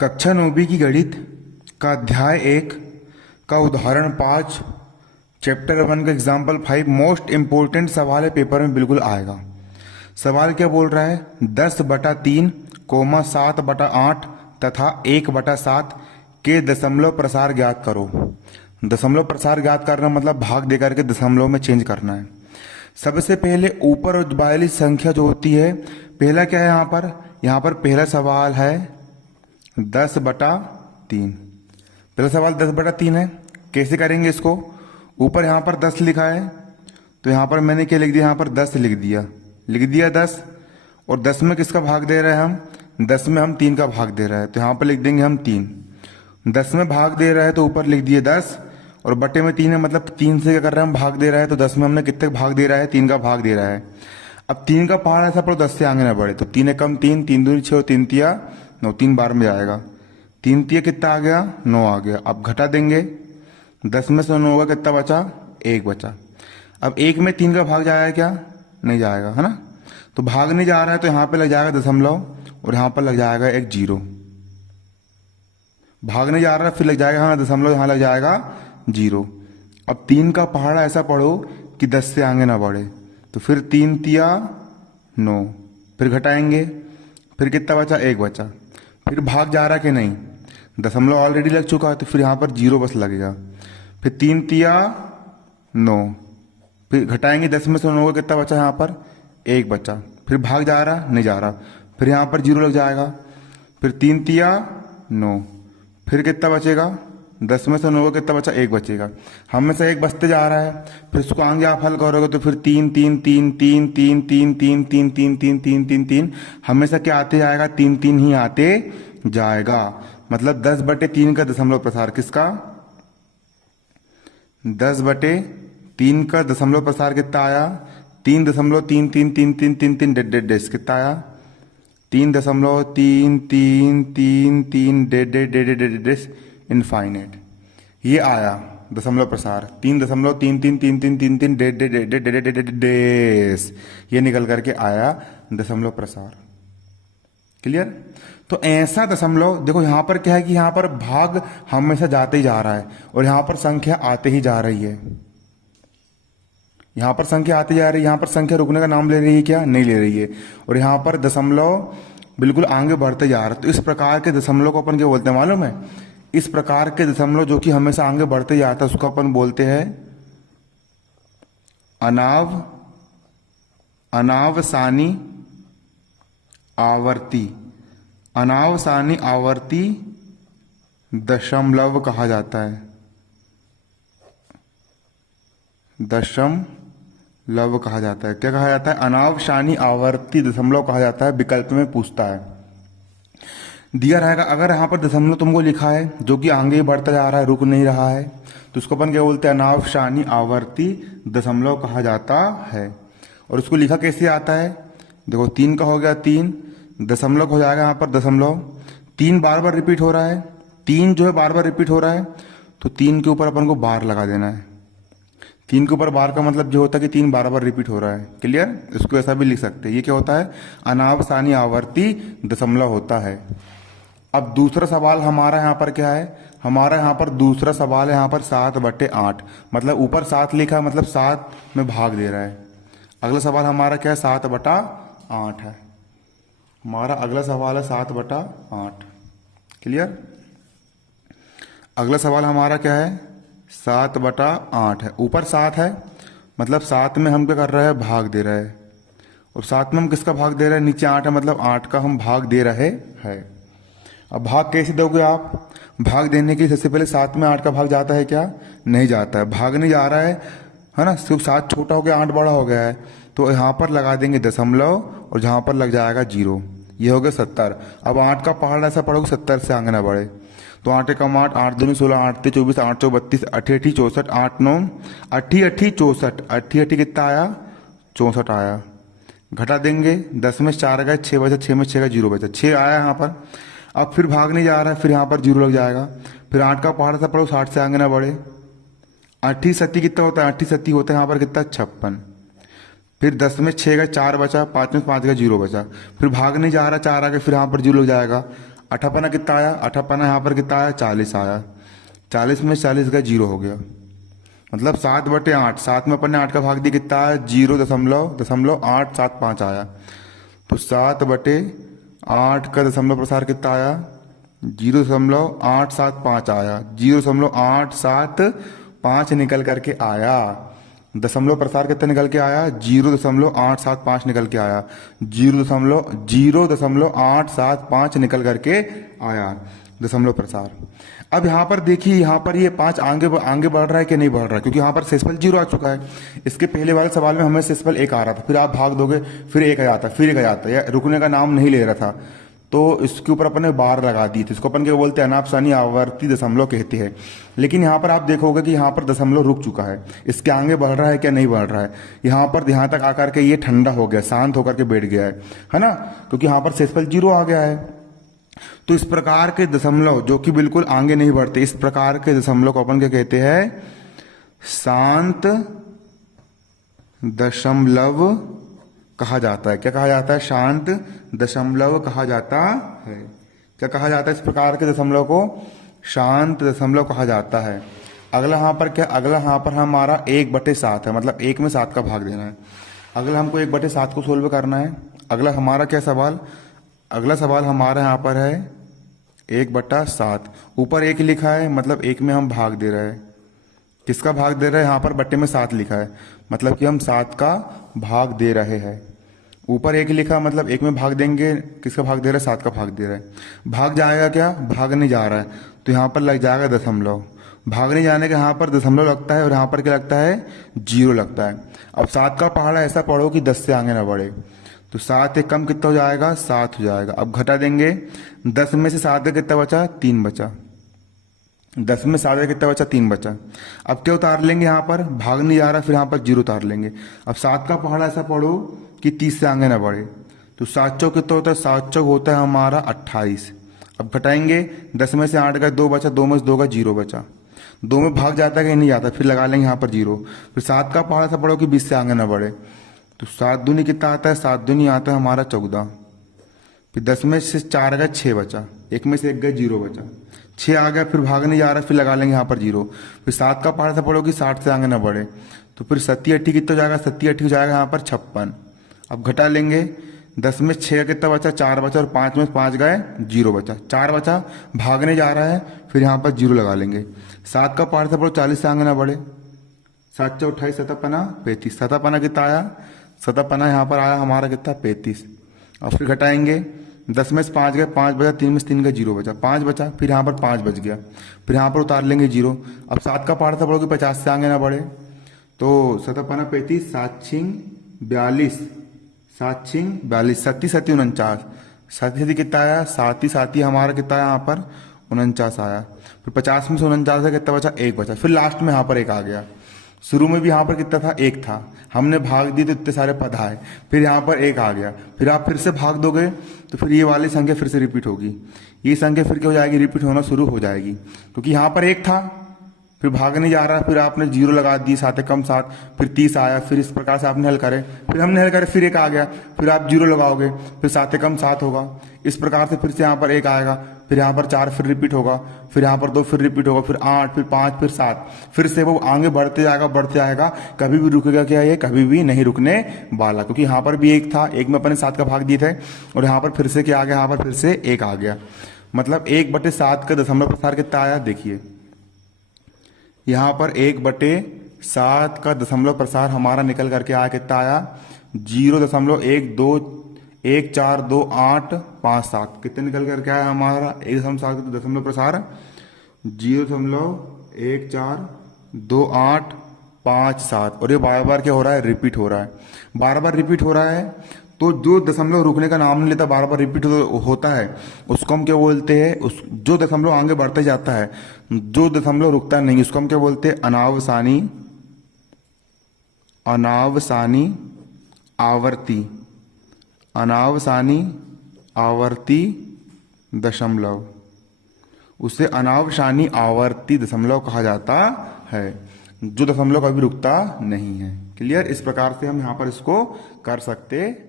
कक्षा 9वीं की गणित का अध्याय 1 का उदाहरण 5 चैप्टर 1 का एग्जाम्पल 5 मोस्ट इम्पोर्टेंट सवाल है, पेपर में बिल्कुल आएगा। सवाल क्या बोल रहा है? 10/3 कोमा 7/8 तथा 1/7 के दशमलव प्रसार ज्ञात करो। दशमलव प्रसार ज्ञात करना मतलब भाग दे करके दशमलव में चेंज करना है। सबसे पहले ऊपर वाली संख्या जो होती है, पहला क्या है यहाँ पर पहला सवाल है 10/3। पहला सवाल 10/3 है। कैसे करेंगे इसको? ऊपर यहाँ पर 10 लिखा है, तो यहाँ पर मैंने क्या लिख दिया? यहाँ पर 10 लिख दिया 10। और 10 में किसका भाग दे रहे हैं हम? 10 में हम 3 का भाग दे रहे हैं, तो यहाँ पर लिख देंगे हम 3। 10 में भाग दे रहा है तो ऊपर लिख दिए 10 और बटे में 3 है, मतलब 3 से क्या कर रहे हैं हम? भाग दे रहा है। तो 10 में हमने कितने भाग दे रहा है? 3 का भाग दे रहा है। अब 3 का पहाड़ ऐसा पड़ो 10 से आगे ना बढ़े, तो 3 एकम 3, 3 दूनी 6, 3 तिया 9, 3 बार में जाएगा। 3 तिया कितना आ गया? 9 आ गया। अब घटा देंगे, 10 में से 9 होगा, कितना बचा? 1 बचा। अब 1 में 3 का भाग जाएगा क्या? नहीं जाएगा, है ना। तो भाग नहीं जा रहा है तो यहाँ पे लग जाएगा दशमलव और यहाँ पर लग जाएगा एक 0। भाग नहीं जा रहा फिर लग जाएगा हाँ दशमलव, यहाँ लग जाएगा 0। अब 3 का पहाड़ा ऐसा पढ़ो कि 10 से आगे ना बढ़े, तो फिर 3 तिया 9, फिर घटाएंगे, फिर कितना बचा? 1 बचा। फिर भाग जा रहा कि नहीं? दशमलव ऑलरेडी लग चुका है, तो फिर यहाँ पर 0 बस लगेगा। फिर 3 तिया 9, फिर घटाएंगे, 10 में से 9 का कितना बचा? यहाँ पर 1 बचा। फिर भाग जा रहा? नहीं जा रहा, फिर यहाँ पर 0 लग जाएगा। फिर 3 तिया 9, फिर कितना बचेगा? 10 में से 9 का कितना बचा? 1 बचेगा। हम में से 1 बचते जा रहा है, फिर इसको आगे आप हल करोगे तो फिर 3 3 3 3 3 3 3 3 3 3 3 3 3 हमेशा क्या आते जाएगा? 3 3 ही आते जाएगा। मतलब 10/3 का दशमलव प्रसार किसका? 10/3 का दशमलव प्रसार कितना आया? 3.333333 डेड कितना आया? 3.3333 इनफाइनाइट ये आया दशमलव प्रसार। 3.333333 डेस ये निकल करके आया दशमलव प्रसार। क्लियर? तो ऐसा दशमलव देखो, यहां पर क्या है कि यहां पर भाग हमेशा जाते ही जा रहा है और यहां पर संख्या आते ही जा रही है। यहां पर संख्या आती जा रही है, यहां पर संख्या रुकने का नाम ले रही है क्या? नहीं ले रही है। और यहां पर दशमलव बिल्कुल आगे बढ़ते जा रहा है। तो इस प्रकार के दशमलव को अपन क्या बोलते हैं मालूम है? इस प्रकार के दशमलव जो कि हमेशा आगे बढ़ते जाता है उसको अपन बोलते हैं अनावसानी आवर्ती। अनावसानी आवर्ती दशमलव कहा जाता है। दशमलव कहा जाता है। क्या कहा जाता है? अनावसानी आवर्ती दशमलव कहा जाता है। विकल्प में पूछता है, दिया रहेगा अगर यहाँ पर दशमलव तुमको लिखा है जो कि आगे ही बढ़ता जा रहा है, रुक नहीं रहा है, तो उसको अपन क्या बोलते हैं? अनावसानी आवर्ती दशमलव कहा जाता है। और उसको लिखा कैसे आता है? देखो 3 का हो गया 3, दशमलव हो जाएगा यहाँ पर दशमलव। 3 बार बार रिपीट हो रहा है, 3 जो है बार बार रिपीट हो रहा है, तो 3 के ऊपर अपन को बार लगा देना है। 3 के ऊपर बार का मतलब जो होता है कि 3 बार बार रिपीट हो रहा है। क्लियर? इसको ऐसा भी लिख सकते हैं। ये क्या होता है? अनावसानी आवर्ती दशमलव होता है। अब दूसरा सवाल हमारा यहाँ पर क्या है? हमारा यहाँ पर दूसरा सवाल है यहाँ पर 7/8, मतलब ऊपर 7 लिखा है, मतलब 7 में भाग दे रहा है। अगला सवाल हमारा क्या है? 7/8 है। हमारा अगला सवाल है 7/8। क्लियर? अगला सवाल हमारा क्या है? 7/8 है। ऊपर 7 है, मतलब 7 में हम क्या कर रहे हैं? भाग दे रहे हैं। और 7 में हम किसका भाग दे रहे हैं? नीचे 8 है, मतलब 8 का हम भाग दे रहे हैं। अब भाग कैसे दोगे आप? भाग देने के लिए सबसे पहले 7 में 8 का भाग जाता है क्या? नहीं जाता है। भाग नहीं जा रहा है ना, सिर्फ 7 छोटा हो गया 8 बड़ा हो गया है, तो यहाँ पर लगा देंगे दशमलव और जहाँ पर लग जाएगा 0। ये हो गया 70। अब 8 का पहाड़ ऐसा पढ़ोगे 70 से आगे ना बढ़े, तो 8 एकम 8, 8 दूनी 16, 8 ते 24, 8 चौ 32, 8 8 64, 8 9 8 8 64, 8 8 कितना आया? 64 आया। घटा देंगे, 10 में 4 गए, 6 बचा, 6 में 6 का 0 बचा, 6 आया यहाँ पर। अब फिर भाग नहीं जा रहा है, फिर यहाँ पर 0 लग जाएगा। फिर 8 का पहाड़ ऐसा पढ़ो 60 से आगे ना बढ़े। 8 सत्ती कितना होता है? 8 सत्ती होता है यहाँ पर कितना? 56। फिर 10 में 6 का 4 बचा, 5 में 5 का 0 बचा। फिर भाग नहीं जा रहा, 4 आगे, फिर यहाँ पर 0 लग जाएगा। अठापना कितना आया, अठापना यहाँ पर कितना आया, 40 आया। 40 में 40 का 0 हो गया, मतलब 7/8। 7 में अपन ने 8 का भाग दिया, कितना आया, 0.875 आया। तो 7/8 का दशमलव प्रसार कितना आया, 0.875 आया। 0.875 निकल करके आया। दशमलव प्रसार कितना निकल के आया, 0.875 निकल के आया। 0.875 निकल करके आया दशमलव प्रसार। अब यहाँ पर देखिए, यहाँ पर ये 5 आगे बढ़ रहा है कि नहीं बढ़ रहा है, क्योंकि यहाँ पर सेसफल 0 आ चुका है। इसके पहले वाले सवाल में हमें सेसफल 1 आ रहा था, फिर आप भाग दोगे, फिर 1 आ जाता, फिर 1 आ जाता, या रुकने का नाम नहीं ले रहा था, तो इसके ऊपर अपन ने बार लगा दी थी। इसको अपन क्या बोलते हैं, अनापसानी आवर्ती दशमलव कहते हैं। लेकिन यहाँ पर आप देखोगे कि यहाँ पर दशमलव रुक चुका है, इसके आगे बढ़ रहा है क्या नहीं बढ़ रहा है। यहाँ पर यहाँ तक आकर के ये ठंडा हो गया, शांत होकर के बैठ गया है ना, क्योंकि यहाँ पर सेसफल 0 आ गया है। तो इस प्रकार के दशमलव जो कि बिल्कुल आगे नहीं बढ़ते, इस प्रकार के दशमलव को अपन क्या कहते हैं, शांत दशमलव कहा जाता है। क्या कहा जाता है, शांत दशमलव कहा जाता है। क्या कहा जाता है, इस प्रकार के दशमलव को शांत दशमलव कहा जाता है। अगला यहाँ पर क्या, अगला यहाँ पर हमारा 1/7 है, मतलब 1 में 7 का भाग देना है। अगला हमको 1/7 को सोल्व करना है। अगला हमारा क्या सवाल, अगला सवाल हमारा यहाँ पर है 1/7। ऊपर 1 लिखा है, मतलब 1 में हम भाग दे रहे हैं। किसका भाग दे रहे हैं, यहाँ पर बट्टे में 7 लिखा है, मतलब कि हम 7 का भाग दे रहे हैं। ऊपर 1 लिखा, मतलब 1 में भाग देंगे, किसका भाग दे रहे हैं, 7 का भाग दे रहे हैं। भाग जाएगा क्या, भाग नहीं जा रहा है, तो यहाँ पर लग जाएगा दशमलव। भाग नहीं जाने के यहाँ पर दशमलव लगता है, और यहाँ पर क्या लगता है, 0 लगता है। अब 7 का पहाड़ा ऐसा पढ़ो कि 10 से आगे ना बढ़े, तो 7 एक कम कितना हो जाएगा, 7 हो जाएगा। अब घटा देंगे, 10 में से 7 का कितना बचा, 3 बचा। 10 में 7 का कितना बचा, 3 बचा। अब क्या उतार लेंगे, यहाँ पर भाग नहीं जा रहा, फिर यहाँ पर 0 उतार लेंगे। अब 7 का पहाड़ा ऐसा पढ़ो कि 30 से आगे ना बढ़े, तो 7 चौक कितना होता है, 7 चौक होता है हमारा 28। अब घटाएंगे, 10 में से 8 का 2 बचा, 2 में से 2 का 0 बचा। 2 में भाग जाता है कि नहीं जाता, फिर लगा लेंगे यहाँ पर 0। फिर 7 का पहाड़ा ऐसा पढ़ो कि 20 से आगे ना बढ़े, तो 7 दूनी कितना आता है, 7 दूनी आता है हमारा 14। फिर 10 में से 4 का 6 बचा, 1 में से 1 का 0 बचा, 6 आ गया, फिर भाग नहीं जा रहा, फिर लगा लेंगे यहाँ पर 0। फिर 7 का पहाड़ा से पढ़ोगे 60 से आगे ना बढ़े, तो फिर 7×8 कितना हो जाएगा, 7×8 हो जाएगा यहाँ पर 56। अब घटा लेंगे, 10 में 6 कितना बचा, 4 बचा, और 5 में 5 गए, 0 बचा, 4 बचा, भागने जा रहा है, फिर यहाँ पर 0 लगा लेंगे। 7 का पहाड़ा से पढ़ो 40 से आगे ना बढ़े, 7 × 28 सतापना 35। सतापना कितना आया, सतापना यहाँ पर आया हमारा कितना, 35। और फिर घटाएंगे, 10 में से 5 गए, 5 बचा, 3 में से 3 का 0 बचा, 5 बचा, फिर यहाँ पर 5 बच गया, फिर यहाँ पर उतार लेंगे 0। अब 7 का पहाड़ा था पढ़ोगे 50 से आगे ना बढ़े, तो सतापना 35, 7×6 42, 7×6 42, 7×7 49, 7×7 कितना आया, 7×7 हमारा कितना आया यहाँ पर 49 आया। फिर 50 में से 49 से कितना बचा, 1 बचा, फिर लास्ट में यहाँ पर 1 आ गया। शुरू में भी यहाँ पर कितना था, 1 था, हमने भाग दी तो इतने सारे पद आए, फिर यहाँ पर 1 आ गया। फिर आप फिर से भाग दोगे तो फिर ये वाली संख्या फिर से रिपीट होगी, ये संख्या फिर क्या हो जाएगी, रिपीट होना शुरू हो जाएगी, क्योंकि यहाँ पर 1 था, फिर भाग नहीं जा रहा, फिर आपने 0 लगा दी, 7 कम 7, फिर 30 आया, फिर इस प्रकार से आपने हल करे, फिर हमने हल करे, फिर 1 आ गया, फिर आप 0 लगाओगे, फिर 7 कम 7 होगा, इस प्रकार से फिर से यहाँ पर 1 आएगा, फिर यहाँ पर 4 फिर रिपीट होगा, फिर यहाँ पर 2 फिर रिपीट होगा, फिर 8, फिर 5, फिर 7, फिर से वो आगे बढ़ते जाएगा, कभी भी रुकेगा क्या, ये कभी भी नहीं रुकने वाला, क्योंकि यहाँ पर भी 1 था, 1 में अपने 7 का भाग दिए थे, और यहाँ पर फिर से क्या आ गया, यहाँ पर फिर से 1 आ गया, मतलब 1/7 का दशमलव प्रसार कितना आया, देखिए यहाँ पर 1/7 का दशमलव प्रसार हमारा निकल करके आया, कितना आया, 0.142142857। कितने निकल करके आया हमारा, 1/7 का दशमलव प्रसार 0.1422857। और ये बार बार क्या हो रहा है, रिपीट हो रहा है, बार बार रिपीट हो रहा है। तो जो दशमलव रुकने का नाम नहीं लेता, बार बार रिपीट होता है, उसको हम क्या बोलते हैं, उस जो दशमलव आगे बढ़ते जाता है, जो दशमलव रुकता नहीं, उसको हम क्या बोलते हैं, अनावसानी आवर्ती दशमलव, उसे अनावसानी आवर्ती दशमलव कहा जाता है, जो दशमलव कभी रुकता नहीं है। क्लियर, इस प्रकार से हम यहाँ पर इसको कर सकते